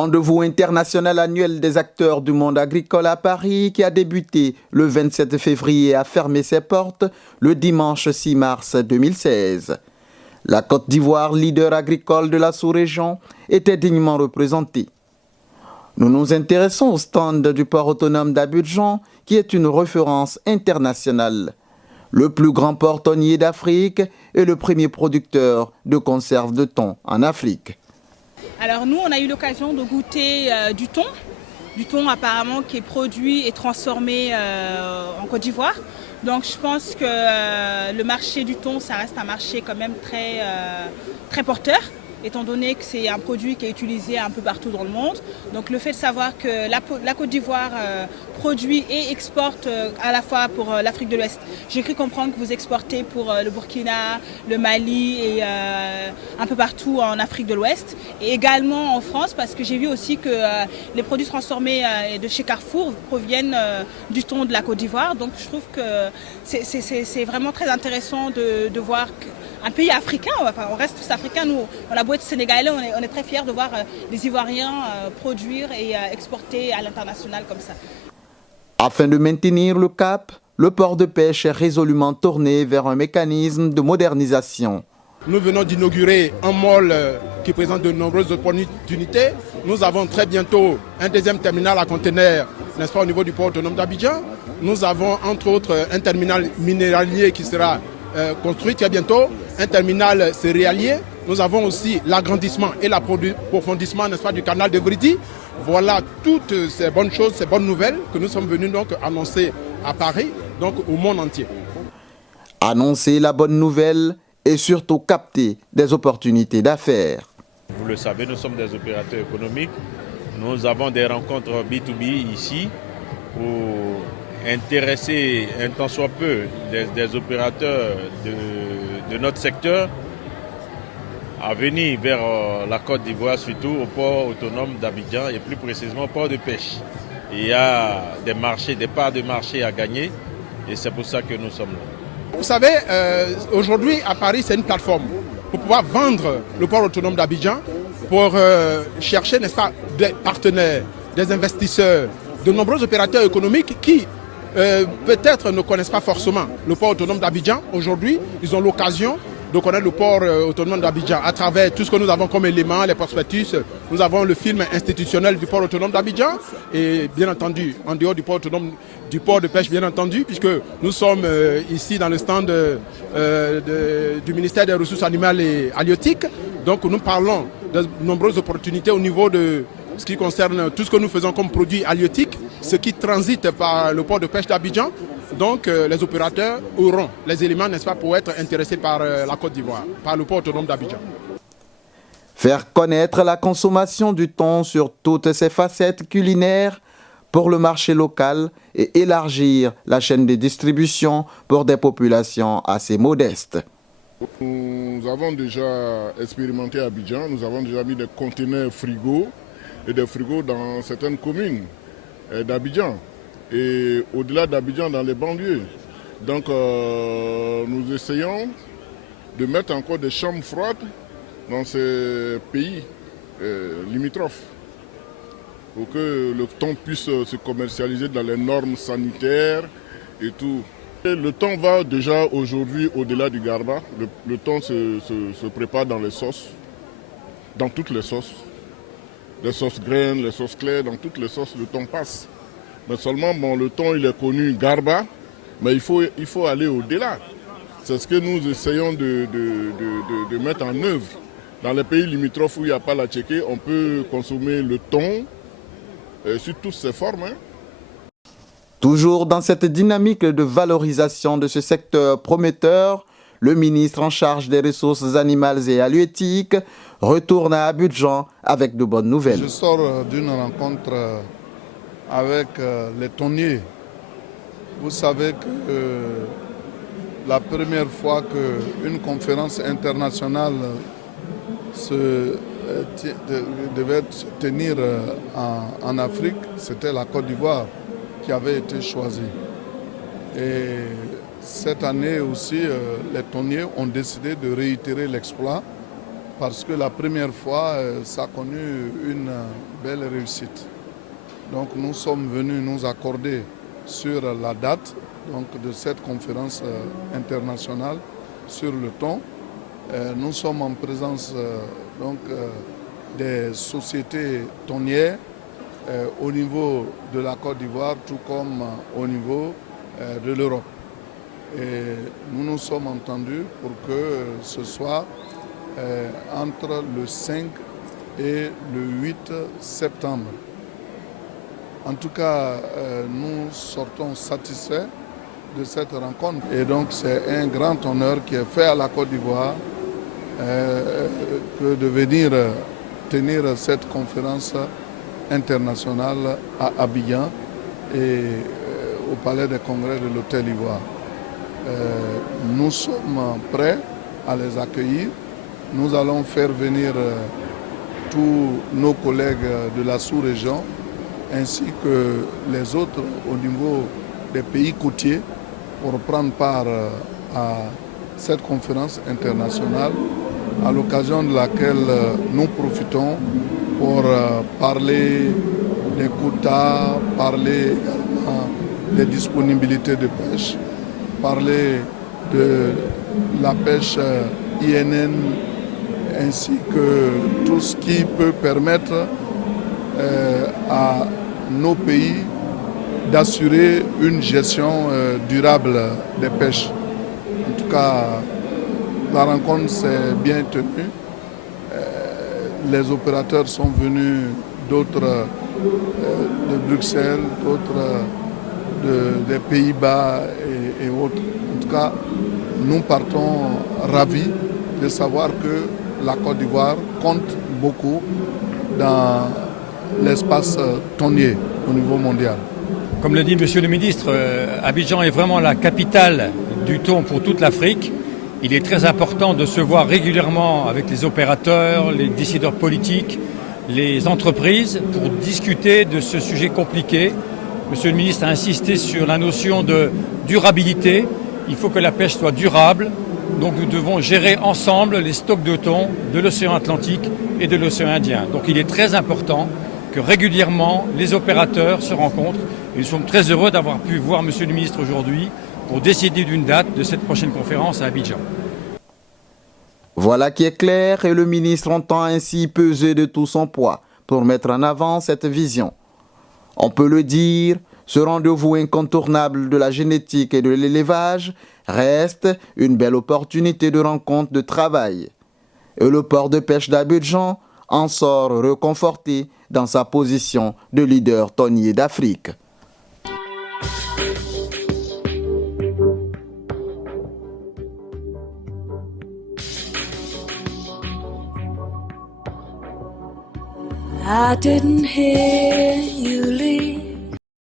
Rendez-vous international annuel des acteurs du monde agricole à Paris qui a débuté le 27 février et a fermé ses portes le dimanche 6 mars 2016. La Côte d'Ivoire, leader agricole de la sous-région, était dignement représentée. Nous nous intéressons au stand du port autonome d'Abidjan qui est une référence internationale. Le plus grand port thonier d'Afrique et le premier producteur de conserves de thon en Afrique. Alors nous, on a eu l'occasion de goûter du thon apparemment qui est produit et transformé en Côte d'Ivoire. Donc je pense que le marché du thon, ça reste un marché quand même très porteur, étant donné que c'est un produit qui est utilisé un peu partout dans le monde. Donc le fait de savoir que la Côte d'Ivoire produit et exporte à la fois pour l'Afrique de l'Ouest. J'ai cru comprendre que vous exportez pour le Burkina, le Mali et un peu partout en Afrique de l'Ouest. Et également en France, parce que j'ai vu aussi que les produits transformés de chez Carrefour proviennent du thon de la Côte d'Ivoire. Donc je trouve que c'est vraiment très intéressant de voir qu'un pays africain, enfin, on reste tous africains, nous on a beau être sénégalais, on est très fiers de voir les Ivoiriens produire et exporter à l'international comme ça. Afin de maintenir le cap, le port de pêche est résolument tourné vers un mécanisme de modernisation. Nous venons d'inaugurer un mall qui présente de nombreuses opportunités. Nous avons très bientôt un deuxième terminal à conteneurs, n'est-ce pas, au niveau du port autonome d'Abidjan. Nous avons entre autres un terminal minéralier qui sera construit très bientôt, un terminal céréalier. Nous avons aussi l'agrandissement et l'approfondissement, n'est-ce pas, du canal de Vridi. Voilà toutes ces bonnes choses, ces bonnes nouvelles que nous sommes venus donc annoncer à Paris, donc au monde entier. Annoncer la bonne nouvelle et surtout capter des opportunités d'affaires. Vous le savez, nous sommes des opérateurs économiques. Nous avons des rencontres B2B ici pour intéresser un tant soit peu des opérateurs de notre secteur à venir vers la Côte d'Ivoire, surtout au port autonome d'Abidjan et plus précisément au port de pêche. Il y a des marchés, des parts de marché à gagner et c'est pour ça que nous sommes là. Vous savez, aujourd'hui à Paris, c'est une plateforme pour pouvoir vendre le port autonome d'Abidjan, pour chercher, n'est-ce pas, des partenaires, des investisseurs, de nombreux opérateurs économiques qui peut-être ne connaissent pas forcément le port autonome d'Abidjan. Aujourd'hui, ils ont l'occasion de connaître le port autonome d'Abidjan à travers tout ce que nous avons comme éléments, les prospectus. Nous avons le film institutionnel du port autonome d'Abidjan et bien entendu, en dehors du port autonome, du port de pêche bien entendu, puisque nous sommes ici dans le stand du ministère des Ressources animales et halieutiques. Donc nous parlons de nombreuses opportunités au niveau de ce qui concerne tout ce que nous faisons comme produits halieutiques, ce qui transite par le port de pêche d'Abidjan. Donc les opérateurs auront les éléments, n'est-ce pas, pour être intéressés par la Côte d'Ivoire, par le port autonome d'Abidjan. Faire connaître la consommation du thon sur toutes ses facettes culinaires pour le marché local et élargir la chaîne de distribution pour des populations assez modestes. Nous avons déjà expérimenté à Abidjan, nous avons déjà mis des conteneurs frigo et des frigos dans certaines communes d'Abidjan et au-delà d'Abidjan dans les banlieues. Donc nous essayons de mettre encore des chambres froides dans ces pays limitrophes pour que le thon puisse se commercialiser dans les normes sanitaires et tout. Et le thon va déjà aujourd'hui au-delà du garba. Le thon se prépare dans les sauces, dans toutes les sauces. Les sauces graines, les sauces claires, dans toutes les sauces, le thon passe. Mais seulement, bon, le thon, il est connu garba, mais il faut aller au-delà. C'est ce que nous essayons de mettre en œuvre. Dans les pays limitrophes où il n'y a pas la tchéké, on peut consommer le thon sous toutes ses formes. Toujours dans cette dynamique de valorisation de ce secteur prometteur, le ministre en charge des ressources animales et halieutiques retourne à Abidjan avec de bonnes nouvelles. Je sors d'une rencontre avec les thoniers. Vous savez que la première fois qu'une conférence internationale devait se tenir en Afrique, c'était la Côte d'Ivoire qui avait été choisie. Et cette année aussi, les thoniers ont décidé de réitérer l'exploit parce que la première fois, ça a connu une belle réussite. Donc nous sommes venus nous accorder sur la date donc, de cette conférence internationale sur le thon. Nous sommes en présence des sociétés thonières au niveau de la Côte d'Ivoire, tout comme au niveau de l'Europe. Et nous nous sommes entendus pour que ce soit entre le 5 et le 8 septembre. En tout cas, nous sortons satisfaits de cette rencontre. Et donc c'est un grand honneur qui est fait à la Côte d'Ivoire que de venir tenir cette conférence internationale à Abidjan et au Palais des Congrès de l'Hôtel Ivoire. Nous sommes prêts à les accueillir. Nous allons faire venir tous nos collègues de la sous-région ainsi que les autres au niveau des pays côtiers pour prendre part à cette conférence internationale à l'occasion de laquelle nous profitons pour parler des quotas, parler également des disponibilités de pêche, parler de la pêche INN ainsi que tout ce qui peut permettre à nos pays d'assurer une gestion durable des pêches. En tout cas, la rencontre s'est bien tenue. Les opérateurs sont venus, d'autres de Bruxelles, d'autres des Pays-Bas et autres. En tout cas, nous partons ravis de savoir que la Côte d'Ivoire compte beaucoup dans l'espace thonier au niveau mondial. Comme le dit Monsieur le ministre, Abidjan est vraiment la capitale du thon pour toute l'Afrique. Il est très important de se voir régulièrement avec les opérateurs, les décideurs politiques, les entreprises pour discuter de ce sujet compliqué. Monsieur le ministre a insisté sur la notion de durabilité. Il faut que la pêche soit durable. Donc nous devons gérer ensemble les stocks de thon de l'océan Atlantique et de l'océan Indien. Donc il est très important que régulièrement les opérateurs se rencontrent. Et nous sommes très heureux d'avoir pu voir Monsieur le ministre aujourd'hui pour décider d'une date de cette prochaine conférence à Abidjan. Voilà qui est clair et le ministre entend ainsi peser de tout son poids pour mettre en avant cette vision. On peut le dire, ce rendez-vous incontournable de la génétique et de l'élevage reste une belle opportunité de rencontre de travail. Et le port de pêche d'Abidjan en sort reconforté dans sa position de leader thonier d'Afrique. I didn't hear you leave.